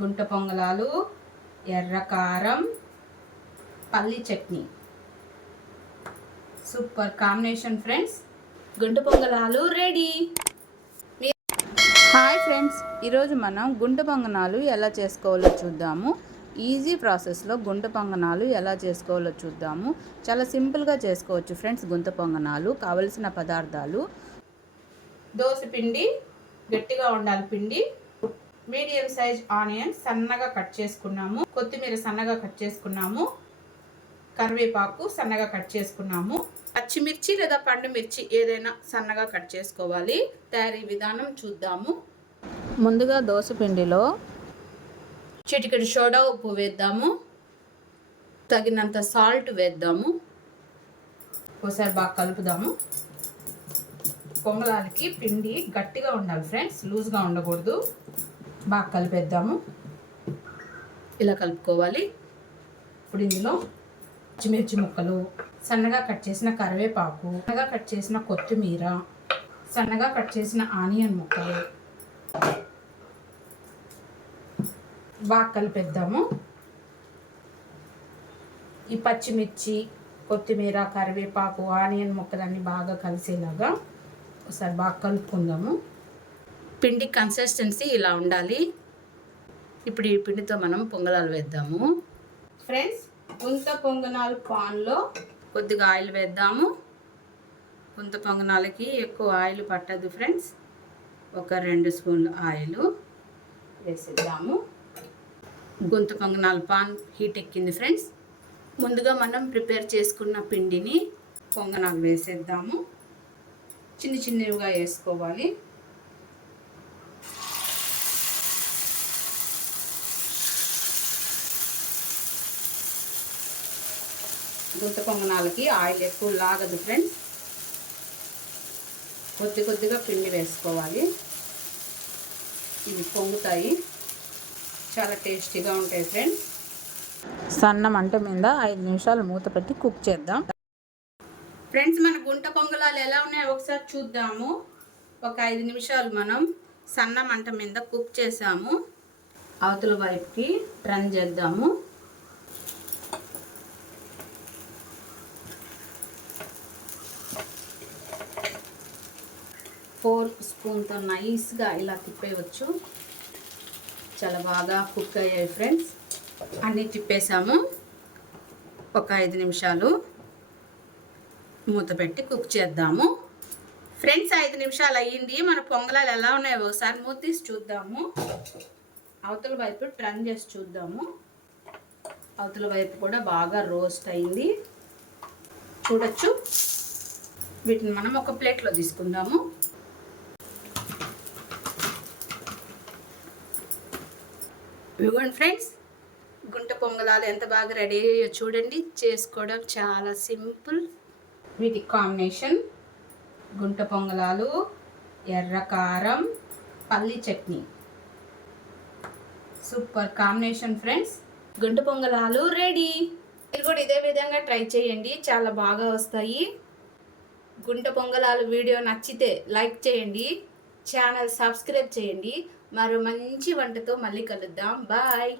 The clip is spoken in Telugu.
గుంట పొంగలాలు, ఎర్ర కారం, పల్లి చట్నీ. Super combination friends. గుంట పొంగలాలు రెడీ. హాయ్ ఫ్రెండ్స్, ఈరోజు మనం గుంట పొంగనాలు ఎలా చేసుకోవాలో చూద్దాము. ఈజీ ప్రాసెస్లో గుంట పొంగనాలు ఎలా చేసుకోవాలో చూద్దాము. చాలా సింపుల్గా చేసుకోవచ్చు ఫ్రెండ్స్. గుంట పొంగనాలు కావలసిన పదార్థాలు: దోశ పిండి, గట్టిగా ఉండాలి పిండి. మీడియం సైజ్ ఆనియన్ సన్నగా కట్ చేసుకున్నాము. కొత్తిమీర సన్నగా కట్ చేసుకున్నాము. కరివేపాకు సన్నగా కట్ చేసుకున్నాము. పచ్చిమిర్చి లేదా పండు మిర్చి ఏదైనా సన్నగా కట్ చేసుకోవాలి. తయారీ విధానం చూద్దాము. ముందుగా దోశ పిండిలో చిటికెడు సోడా ఉప్పు వేద్దాము. తగినంత సాల్ట్ వేద్దాము. ఒకసారి బాగా కలుపుదాము. పొంగలాలకి పిండి గట్టిగా ఉండాలి ఫ్రెండ్స్, లూజ్గా ఉండకూడదు. బాగా కలిపేద్దాము. ఇలా కలుపుకోవాలి. ఇప్పుడు ఇందులో పచ్చిమిర్చి ముక్కలు, సన్నగా కట్ చేసిన కరివేపాకు, సన్నగా కట్ చేసిన కొత్తిమీర, సన్నగా కట్ చేసిన ఆనియన్ ముక్కలు బాగా కలిపేద్దాము. ఈ పచ్చిమిర్చి, కొత్తిమీర, కరివేపాకు, ఆనియన్ ముక్కలన్నీ బాగా కలిసేలాగా ఒకసారి బాగా కలుపుకుందాము. పిండి కన్సిస్టెన్సీ ఇలా ఉండాలి. ఇప్పుడు ఈ పిండితో మనం పొంగలాలు వేద్దాము. ఫ్రెండ్స్, గుంత పొంగనాలు పాన్లో కొద్దిగా ఆయిల్ వేద్దాము. గుంత పొంగనాలకి ఎక్కువ ఆయిల్ పట్టదు ఫ్రెండ్స్. ఒక 2 స్పూన్ల ఆయిల్ వేసేద్దాము. గుంత పొంగనాలు పాన్ హీట్ ఎక్కింది ఫ్రెండ్స్. ముందుగా మనం ప్రిపేర్ చేసుకున్న పిండిని పొంగనాలు వేసేద్దాము. చిన్న చిన్నవిగా వేసుకోవాలి. గుంత పొంగనాలకి ఆయిల్ ఎక్కువ లాగదు ఫ్రెండ్స్. కొద్ది కొద్దిగా పిండి వేసుకోవాలి. ఇవి పొంగుతాయి, చాలా టేస్టీగా ఉంటాయి ఫ్రెండ్స్. సన్న మంట మీద 5 నిమిషాలు మూత పెట్టి కుక్ చేద్దాం. ఫ్రెండ్స్, మన గుంట పొంగలాలు ఎలా ఉన్నాయో ఒకసారి చూద్దాము. ఒక 5 నిమిషాలు మనం సన్న మంట మీద కుక్ చేసాము. అవతల వైపుకి టర్న్ చేద్దాము. ఫోర్క్ స్పూన్తో నైస్గా ఇలా తిప్పేయవచ్చు. చాలా బాగా కుక్ అయ్యాయి ఫ్రెండ్స్. అన్నీ తిప్పేసాము. ఒక 5 నిమిషాలు మూత పెట్టి కుక్ చేద్దాము. ఫ్రెండ్స్, 5 నిమిషాలు అయ్యింది. మన పొంగలాలు ఎలా ఉన్నాయో ఒకసారి మూత తీసి చూద్దాము. అవతల వైపు టర్న్ చేసి చూద్దాము. అవతల వైపు కూడా బాగా రోస్ట్ అయింది, చూడొచ్చు. వీటిని మనం ఒక ప్లేట్లో తీసుకుందాము. ఇవ్వండి ఫ్రెండ్స్, గుంట పొంగలాలు ఎంత బాగా రెడీ అయ్యాయో చూడండి. చేసుకోవడం చాలా సింపుల్. వీటి కాంబినేషన్ గుంట పొంగలాలు, ఎర్ర కారం, పల్లి చట్నీ. Super combination friends. గుంట పొంగలాలు రెడీ. మీరు కూడా ఇదే విధంగా ట్రై చేయండి, చాలా బాగా వస్తాయి. గుంట పొంగలాలు వీడియో నచ్చితే లైక్ చేయండి, ఛానల్ సబ్స్క్రైబ్ చేయండి. మరో మంచి వంటతో మళ్ళీ కలుద్దాం. బాయ్.